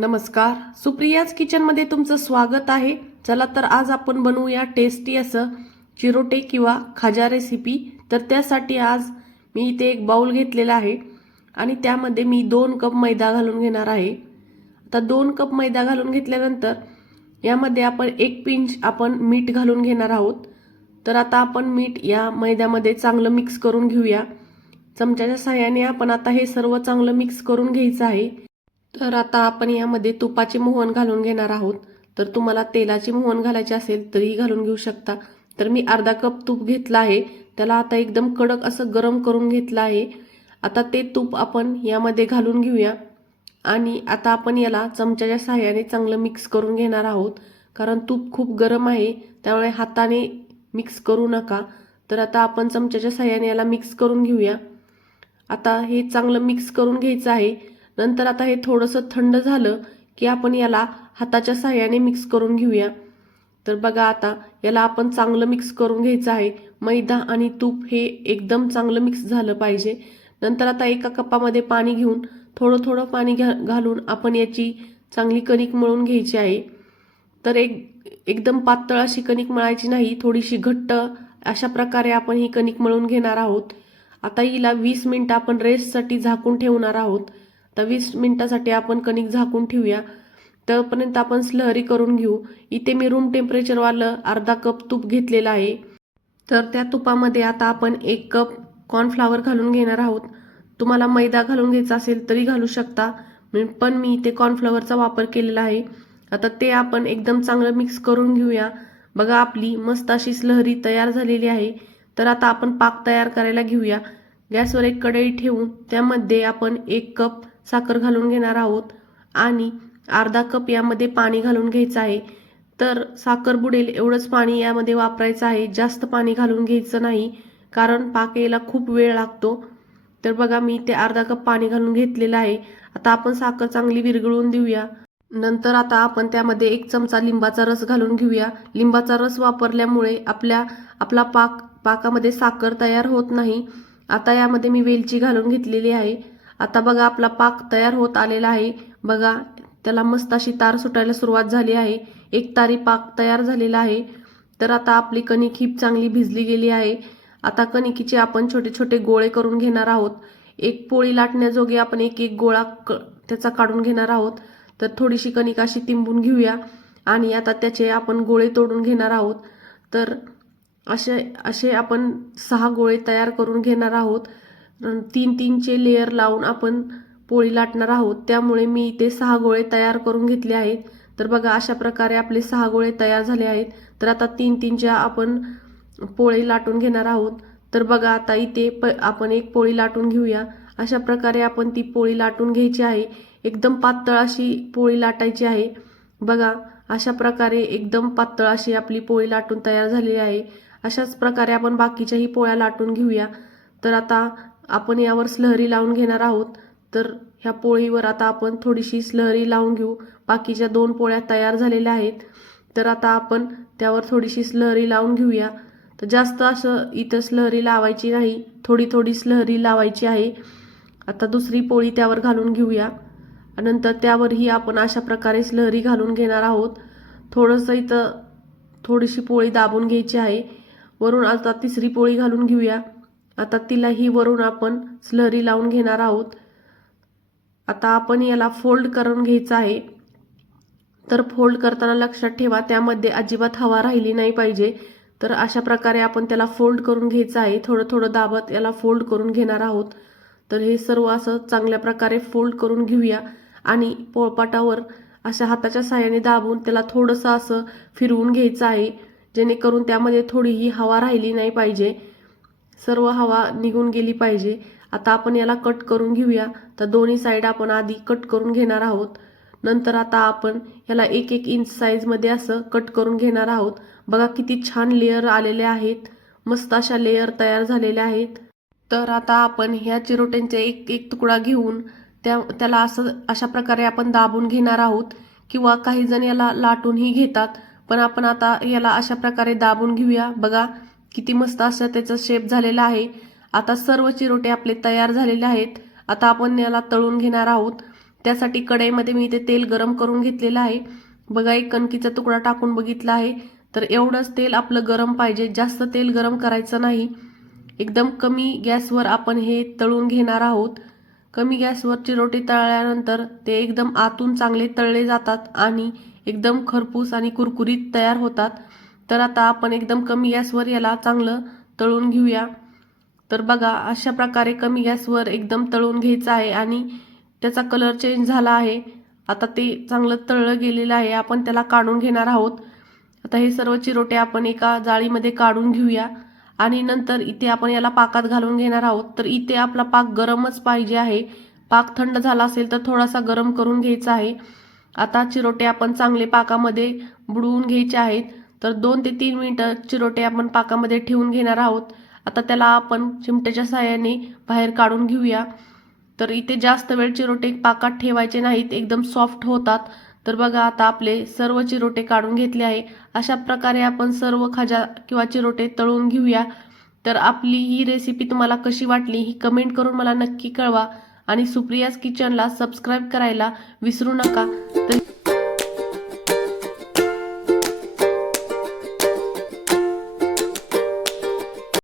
नमस्कार, सुप्रियाज किचनमध्ये तुमचं स्वागत आहे. चला तर आज आपण बनवूया टेस्टी असं चिरोटे किंवा खाजा रेसिपी. तर त्यासाठी आज मी इथे एक बाउल घेतलेला आहे आणि त्यामध्ये मी 2 कप मैदा घालून घेणार आहे. आता 2 कप मैदा घालून घेतल्यानंतर यामध्ये आपण 1 पिंच आपण मीठ घालून घेणार आहोत. तर आता आपण मीठ या मैद्यामध्ये चांगलं मिक्स करून घेऊया. चमच्याच्या सहाय्याने आपण आता हे सर्व चांगलं मिक्स करून घ्यायचं आहे. तर आता आपण यामध्ये तुपाचे मोहन घालून घेणार आहोत. तर तुम्हाला तेलाचे मोहन घालायचे असेल तरीही घालून घेऊ शकता. तर मी अर्धा कप तूप घेतलं आहे. त्याला आता एकदम कडक असं गरम करून घेतलं आहे. आता ते तूप आपण यामध्ये घालून घेऊया आणि आता आपण याला चमच्याच्या सहाय्याने चांगलं मिक्स करून घेणार आहोत. कारण तूप खूप गरम आहे, त्यामुळे हाताने मिक्स करू नका. तर आता आपण चमच्याच्या सहाय्याने याला मिक्स करून घेऊया. आता हे चांगलं मिक्स करून घ्यायचं आहे. नंतर आता हे थोडंसं थंड झालं की आपण याला हाताच्या सहाय्याने मिक्स करून घेऊया. तर बघा आता याला आपण चांगलं मिक्स करून घ्यायचं आहे. मैदा आणि तूप हे एकदम चांगलं मिक्स झालं पाहिजे. नंतर आता एका कपामध्ये पाणी घेऊन थोडं थोडं पाणी घालून आपण याची चांगली कणिक मळून घ्यायची आहे. तर एकदम पातळ अशी कणिक मळायची नाही, थोडीशी घट्ट अशा प्रकारे आपण ही कणिक मळून घेणार आहोत. आता हिला 20 मिनिटं आपण रेस्टसाठी झाकून ठेवणार आहोत. तर 20 मिनिटासाठी आपण कणिक झाकून ठेवूया. तोपर्यंत आपण स्लहरी करून घेऊ. इथे मी रूम टेम्परेचरवालं अर्धा कप तूप घेतलेलं आहे. तर त्या तुपामध्ये आता आपण 1 कप कॉर्नफ्लावर घालून घेणार आहोत. तुम्हाला मैदा घालून घ्यायचा असेल तरी घालू शकता, पण मी इथे कॉर्नफ्लावरचा वापर केलेला आहे. आता ते आपण एकदम चांगलं मिक्स करून घेऊया. बघा आपली मस्त अशी स्लहरी तयार झालेली आहे. तर आता आपण पाक तयार करायला घेऊया. गॅसवर एक कढई ठेवून त्यामध्ये आपण 1 कप साखर घालून घेणार आहोत आणि अर्धा कप यामध्ये पाणी घालून घ्यायचं आहे. तर साखर बुडेल एवढंच पाणी यामध्ये वापरायचं आहे, जास्त पाणी घालून घ्यायचं नाही, कारण पाक यायला खूप वेळ लागतो. तर बघा मी ते अर्धा कप पाणी घालून घेतलेलं आहे. आता आपण साखर चांगली विरघळून देऊया. नंतर आता आपण त्यामध्ये 1 चमचा लिंबाचा रस घालून घेऊया. लिंबाचा रस वापरल्यामुळे आपला पाकामध्ये साखर तयार होत नाही. आता यामध्ये मी वेलची घालून घेतलेली आहे. आता बघा आपला पाक तयार होत आलेला आहे. बघा त्याला मस्त अशी तार सुटायला सुरुवात झाली आहे. 1 तारी पाक तयार झालेला आहे. तर आता आपली कणिक ही चांगली भिजली गेली आहे. आता कणिकीचे आपण छोटे छोटे गोळे करून घेणार आहोत. एक पोळी लाटण्याजोगे आपण एक एक गोळा त्याचा काढून घेणार आहोत. तर थोडीशी कणिक अशी तिंबून घेऊया आणि आता त्याचे आपण गोळे तोडून घेणार आहोत. तर असे आपण 6 गोळे तयार करून घेणार आहोत. 3-3चे लेयर लावून आपण पोळी लाटणार आहोत, त्यामुळे मी इथे 6 गोळे तयार करून घेतले आहेत. तर बघा अशा प्रकारे आपले 6 गोळे तयार झाले आहेत. तर आता 3-3च्या आपण पोळी लाटून घेणार आहोत. तर बघा आता इथे आपण एक पोळी लाटून घेऊया. अशा प्रकारे आपण ती पोळी लाटून घ्यायची आहे. एकदम पातळ अशी पोळी लाटायची आहे. बघा अशा प्रकारे एकदम पातळ अशी आपली पोळी लाटून तयार झालेली आहे. अशाच प्रकारे आपण बाकीच्याही पोळ्या लाटून घेऊया. तर आता आपण यावर स्लहरी लावून घेणार आहोत. तर ह्या पोळीवर आता आपण थोडीशी स्लहरी लावून घेऊ. बाकीच्या 2 पोळ्या तयार झालेल्या आहेत. तर आता आपण त्यावर थोडीशी स्लहरी लावून घेऊया. तर जास्त असं इथं स्लहरी लावायची नाही, थोडी थोडी स्लहरी लावायची आहे. आता दुसरी पोळी त्यावर घालून घेऊया. नंतर त्यावरही आपण अशा प्रकारे स्लहरी घालून घेणार आहोत. थोडंसं इथं थोडीशी पोळी दाबून घ्यायची आहे. वरून आता तिसरी पोळी घालून घेऊया. आता तिलाही वरून आपण स्लहरी लावून घेणार आहोत. आता आपण याला फोल्ड करून घ्यायचं आहे. तर फोल्ड करताना लक्षात ठेवा त्यामध्ये अजिबात हवा राहिली नाही पाहिजे. तर अशा प्रकारे आपण त्याला फोल्ड करून घ्यायचं आहे. थोडं थोडं दाबत याला फोल्ड करून घेणार आहोत. तर हे सर्व असं चांगल्या प्रकारे फोल्ड करून घेऊया आणि पोळपाटावर अशा हाताच्या साहाय्याने दाबून त्याला थोडंसं असं फिरवून घ्यायचं आहे, जेणेकरून त्यामध्ये थोडीही हवा राहिली नाही पाहिजे, सर्व हवा निघून गेली पाहिजे. आता आपण याला कट करून घेऊया. तर दोन्ही साईड आपण आधी कट करून घेणार आहोत. नंतर आता आपण याला 1-1 इंच साईजमध्ये असं कट करून घेणार आहोत. बघा किती छान लेयर आलेले आहेत, मस्त अशा लेयर तयार झालेल्या आहेत. तर आता आपण ह्या चिरोट्यांचा एक एक तुकडा घेऊन त्याला अशा प्रकारे आपण दाबून घेणार आहोत, किंवा काही जण याला लाटूनही घेतात, पण आपण आता याला अशा प्रकारे दाबून घेऊया. बघा किती मस्त असा त्याचा शेप झालेला आहे. आता सर्व चिरोटे आपले तयार झालेले आहेत. आता आपण याला तळून घेणार आहोत. त्यासाठी कढईमध्ये मी इथे तेल गरम करून घेतलेलं आहे. बघा, एक कणकीचा तुकडा टाकून बघितला आहे. तर एवढंच तेल आपलं गरम पाहिजे, जास्त तेल गरम करायचं नाही. एकदम कमी गॅसवर आपण हे तळून घेणार आहोत. कमी गॅसवर चिरोटे तळल्यानंतर ते एकदम आतून चांगले तळले जातात आणि एकदम खरपूस आणि कुरकुरीत तयार होतात. तर आता आपण एकदम कमी गॅसवर याला चांगलं तळून घेऊया. तर बघा, अशा प्रकारे कमी गॅसवर एकदम तळून घ्यायचं आहे आणि त्याचा कलर चेंज झाला आहे. आता ते चांगलं तळलं गेलेलं आहे. आपण त्याला काढून घेणार आहोत. आता हे सर्व चिरोटे आपण एका जाळीमध्ये काढून घेऊया आणि नंतर इथे आपण याला पाकात घालून घेणार आहोत. तर इथे आपला पाक गरमच पाहिजे आहे. पाक थंड झाला असेल तर थोडासा गरम करून घ्यायचा आहे. आता चिरोटे आपण चांगले पाकामध्ये बुडवून घ्यायचे आहेत. तर 2 ते 3 मिनिटं चिरोटे आपण पाकामध्ये ठेवून घेणार आहोत. आता त्याला आपण चिमट्याच्या साहाय्याने बाहेर काढून घेऊया. तर इथे जास्त वेळ चिरोटे पाकात ठेवायचे नाहीत, एकदम सॉफ्ट होतात. तर बघा, आता आपले सर्व चिरोटे काढून घेतले आहे. अशा प्रकारे आपण सर्व खाजा किंवा चिरोटे तळून घेऊया. तर आपली ही रेसिपी तुम्हाला कशी वाटली ही कमेंट करून मला नक्की कळवा आणि सुप्रियाज किचनला सबस्क्राईब करायला विसरू नका. तर